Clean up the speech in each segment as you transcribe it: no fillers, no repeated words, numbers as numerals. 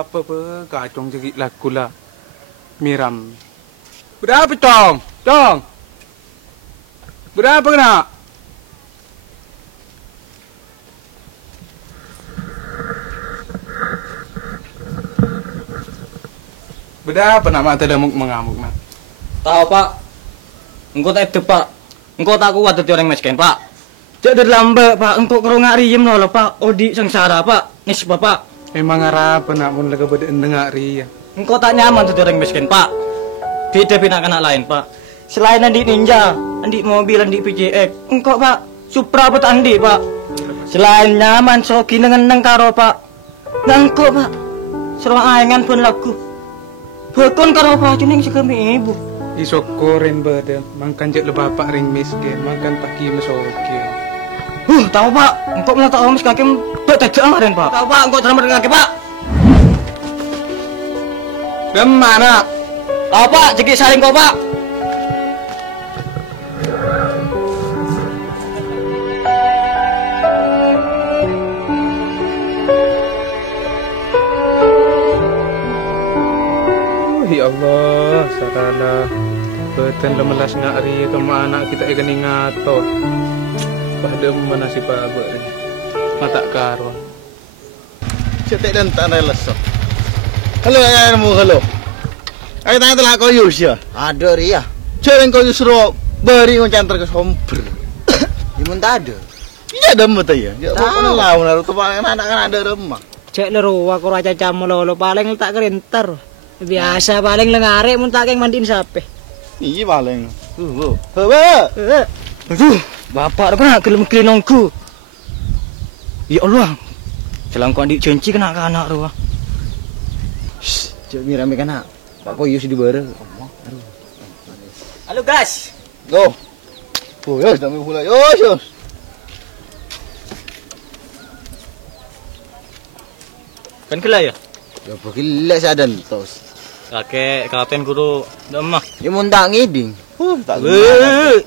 apa kacong jadi laku lah. Miram. Berapa Cong? Cong. Berapa kena? Berapa nak mata damuk mengamuk nak? Tahu Pak. Engkau tak itu Pak. Engkau tak kuat jadi orang miskin Pak. Jadi lambat Pak. Engkau kerunga riem loh Pak. Odi sengsara Pak. Nis Bapak. Emang arah apa nak pun lega beda dengar ria. Engkau tak nyaman jadi orang miskin Pak. Beda anak lain Pak. Selain andi ninja, andi mobil, andi PJX. Engkau Pak. Supra apa tak andi Pak. Selain nyaman soki dengan karo Pak. Engkau Pak. Serang ayangan pun laku. Bahkan karo Pak cuning sekami ibu. Isokorin beda, makan jek le bapak ring miskin, makan pagi mesokil. Tahu Pak, engkau melihat orang miskin kaki betajak kemarin Pak. Tahu Pak, engkau terlambat dengan kaki Pak. Gimana? Tahu Pak, cekik saling kau Pak. Ya Allah, sarana beten lemelas ngari ke anak kita ikan ngato. Pada mana si babak ni? Mata karon. Cetek dan tak ada lesok. Halo ayah mu halo. Ayah tanya telah kau yus ya? Ada ria. Cering kau justru beri ngoncanter ke somber. Imun tak ada. Iya ada mata ya. Ya mau lawan lalu tepat anak kan ada remah. Cek leru aku raja camu lo paling tak kerinter. Biasa paling lengare mun tak keng mandiin sape. Iya paling. Hebe. Aduh, bapak kena gelem-gelinongku. Ya Allah. Jalan kau adik janji kena ke anak ruah. Cek mirame kana. Pak Koyus di bare. Halo guys. Go. Oh, yos dah mulai. Yos. Kan kela ya? Ya gila sadan tos. Kakek, kapen guru, lemah. Imun tak ngiding. Tak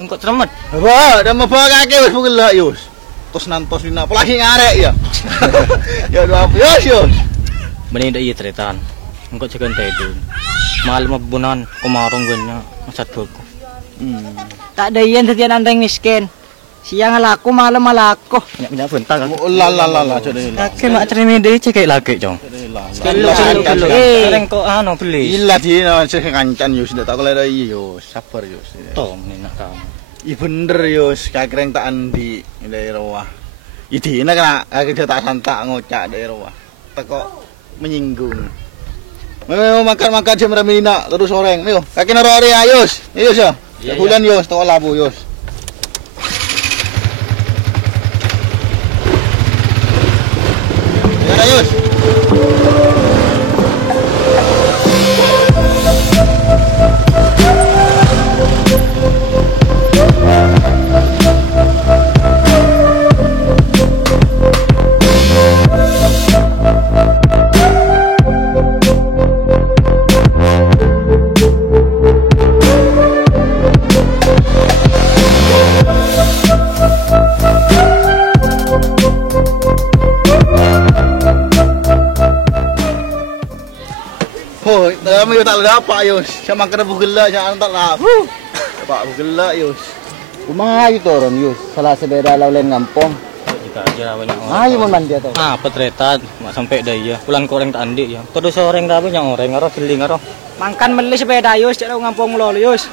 Engkau selamat. apa? Dah mau kaki wis pugel yos. Tos nantos dina apalagi ngarek ya. Ya dua apa yos. Mending dah iya ceritaan. Engkau cekan tidur. Malam mabunan, kumarong ganya, masat buku. Tak ada iyan tadian andeng miskin. Siang laku malam malaku. Banyak bentar kan. Lah codeh. Kakek mak cermin deh cekek lagi cong. Kilo. Sering kau anu beli. Ila di na saya kancan yus dah tak kalau ada yus sabar yus. Tong ni nak kamu. I bener yus kakreng tak andi dari rawah. Idi na kena kakek tak santak ngocak dari rawah. Teko menyinggung. Mau makan jam ramina terus oreng. Mio kakek naro area yus. Yus ya. Bulan yus toko labu yus. Yus. Oh, kami tak dapat yus. Sama kena bugela jangan tak lah. Dapat bugela yus. Rumah itu orang yus. Salah sepeda lawan ngampong. Jika aja banyak orang. Ayo mun mandi atau. Apa tretat, mak sampai daya. Pulang koreng tak andi ya. Terus orang dah banyak orang ngaro beli ngaro. Mangkan meli sepeda yus cek ngampung lo yus.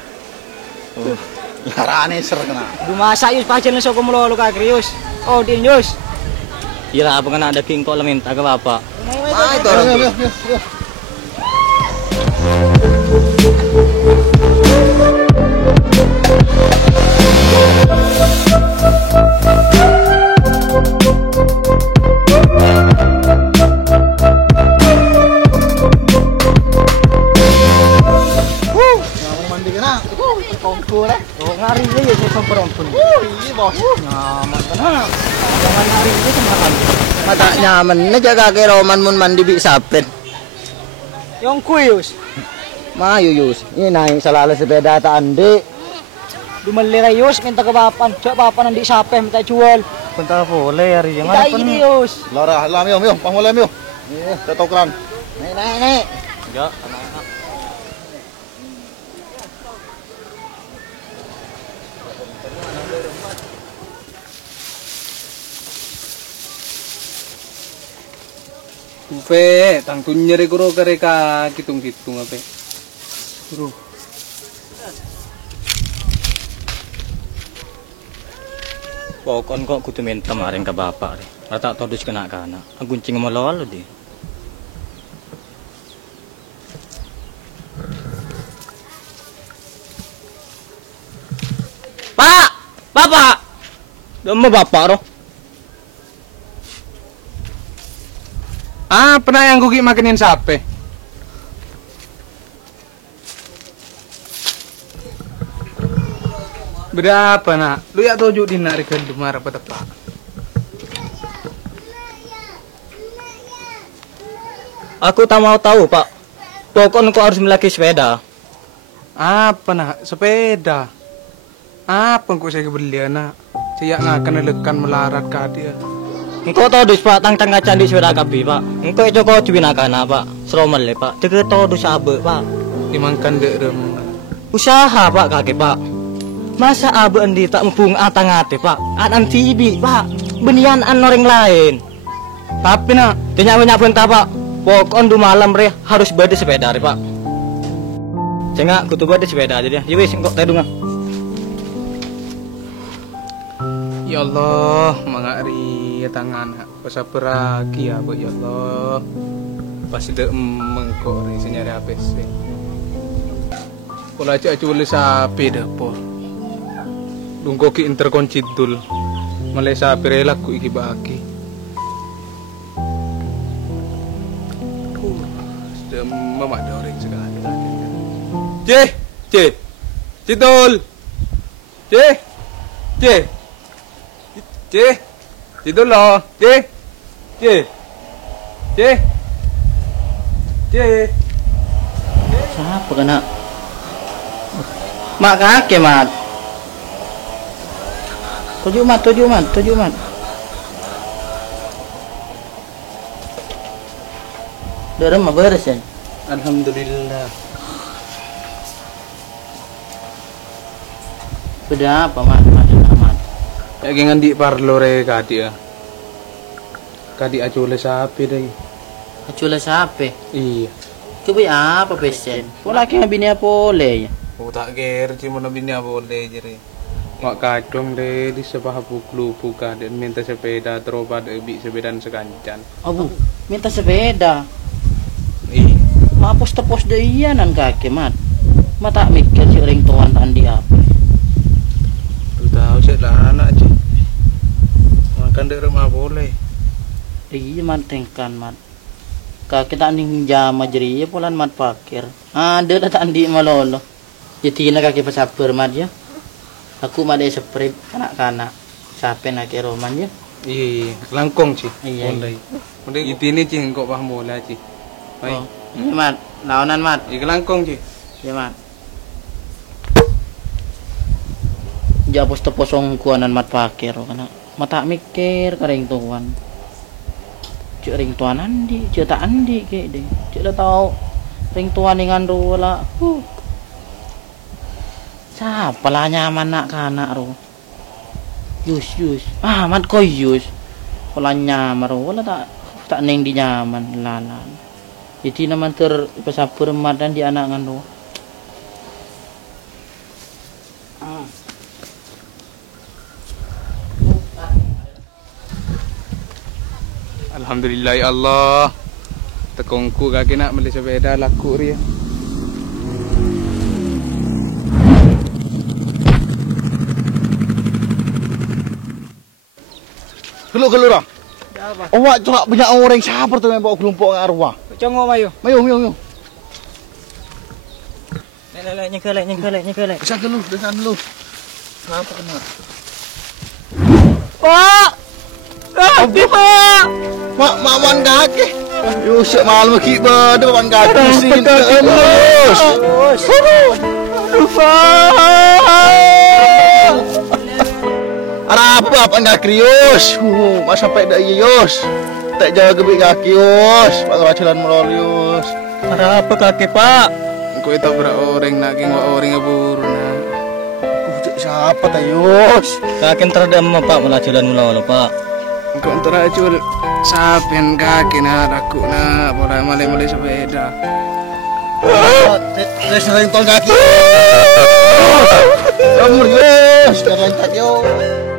Larane ser kena. Du masak yus pajen sok lo kagri yus. Oh din yus. Iya apa kena ada kingko leminta ke bapak. Itu orang. Yus. Mandi kena. Kongku lah. Oh ngari ye ya sok perompun. Iya bos. Nyaman tenan. Jangan ngari ye semakan. Mata nyaman na jaga ke roman mun mandi bi sapet. Yang kuyus. Mayo yus. Ini naik salah sepeda tak andi. Dumelira yus minta ke bapan. Cok bapan nanti sape minta jual. Bentar boleh hari yang Kita ini yus. Lara, mio, pangwala mio. Iya, tokran. Naik. Ya, anak-anak. Upe, tangtun nyeri kuro kereka kitung-kitung ape. Kuro. Pokon kok kudu minta maring ke bapak re. Rata todus kena kana. Ang guncing mo lolo di. Pak! Bapak! Demo bapak ro. Ah, pernah yang gugi makenin sape? Berapa nak? Lu ya tujuh dinar ikan dumar apa tepak? Aku tak mau tahu, Pak. Pokoknya kau harus memiliki sepeda. Apa nak? Sepeda? Apa kok saya beli anak? Saya ngakan lekan melarat ke dia. Engkau tahu dus, Pak, tang ngacan di sepeda kapi, Pak. Engkau itu kau cubin akana, Pak. Seromel le, Pak. Jaga tahu dus abe, Pak. Dimangkan dek rem. Usaha, Pak, kakek, Pak. Masa abe andi tak mumpung atang ate, Pak. Anan tibi, Pak. Benian an orang lain. Tapi nak, Tinyak bentah, Pak. Pokoknya du malam re harus bade sepeda re, Pak. Cenga kutu bade sepeda aja dia. Ya wis engkau teh dunga. ya Allah, mangari tangan pas peragi ya, Bu ya Allah. Pas de mengko ri senyari APC. Pola aja cule sapi dah po. Dungko ki interkoncidul. Malay sapi re laku iki baki. Sudah mama ada orang sekali. C, Cidul. C, Cidul loh. C. Siapa kena? Mak kakek, Mat. Tujuh mat. Udah mah beres ya? Alhamdulillah. Sudah apa, Mat? Mat. Ya gengan di parlo re kadi ya. Kadi acule sapi deh. Acula siapa? Iya. Kebi apa pesen? Pola kaya bini apa oleh ya? Oh tak ger cuma nabi ni boleh jadi. Mak kacung deh di sebuah lupu dan minta sepeda terobat ebi sepeda sekancan. Abu, minta sepeda. Iya. Mapos tepos deh iya nan kakek, Mat. Mata mikir si orang tuan andi apa? Tu tahu saya anak aja. Makan dek rumah boleh. Iya, Mat tengkan, Mat. Kakek tak ning jama jeri polan Mat pakir. Ada tak andi malolo. Jadi nak kakek pasaper, Mat ya. Aku made spray kanak-kanak. Sampai nak ke Roman ya. Iya, langkong sih. Iya. Boleh. Mending itu ini sih engkau paham bola sih. Baik. Oh. Iya, Mat. Lawanan, Mat. Iya langkong sih. Iya, Mat. Japos teposong kuanan Mat pakir kana. Mata mikir karing tuan. Cuk ring tuan andi, cuk tak andi ke deh. Cuk dah tahu ring tuan dengan rola. Siapa lah nyaman nak kanak ro. Yus. Mat ko yus. Pola nyaman ro, wala tak neng di nyaman lala. Jadi naman ter pasapur mat dan di anak ngan ro. Alhamdulillah ya Allah. Tekongku kaki nak beli sepeda laku ria. Keluk dah. Apa? Awak celak banyak orang sabar tu yang bawa kelompok dengan arwah. Congo mayo. Mayo. Lek nyengkelek. Kesan dulu. Apa kena? Pak! Pak! Mak wan kaki. Yus malam ki bade wan kaki sini terus. Ada apa enggak krius? Mas sampai dak yus. tak jaga gebik kaki Yus. Pak keracunan melol Yus. Ada apa kaki Pak? Kau itu orang nak kengok orang ngabur nak. Cek siapa ta Yus? Kaki terdam Pak melaculan mula Pak. Kau teracul sapian kaki nak aku nak mulai sepeda. Saya sering tol kaki. Kamu Yus, jangan tak Yus.